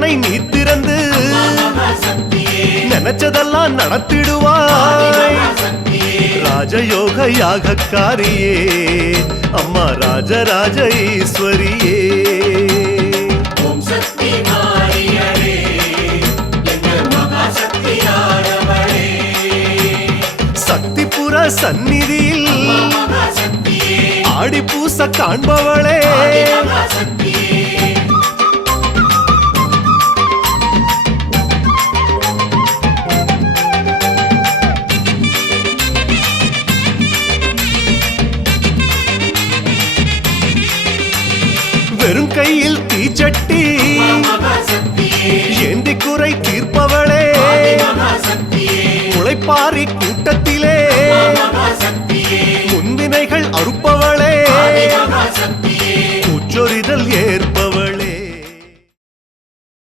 கண்ணை நீ திறந்து நினைச்சதெல்லாம் நடத்திடுவாய். ராஜயோக யாகக்காரியே அம்மா ராஜராஜ ஈஸ்வரியே. சக்திபுர சந்நிதியில் ஆடி பூச காண்பவளே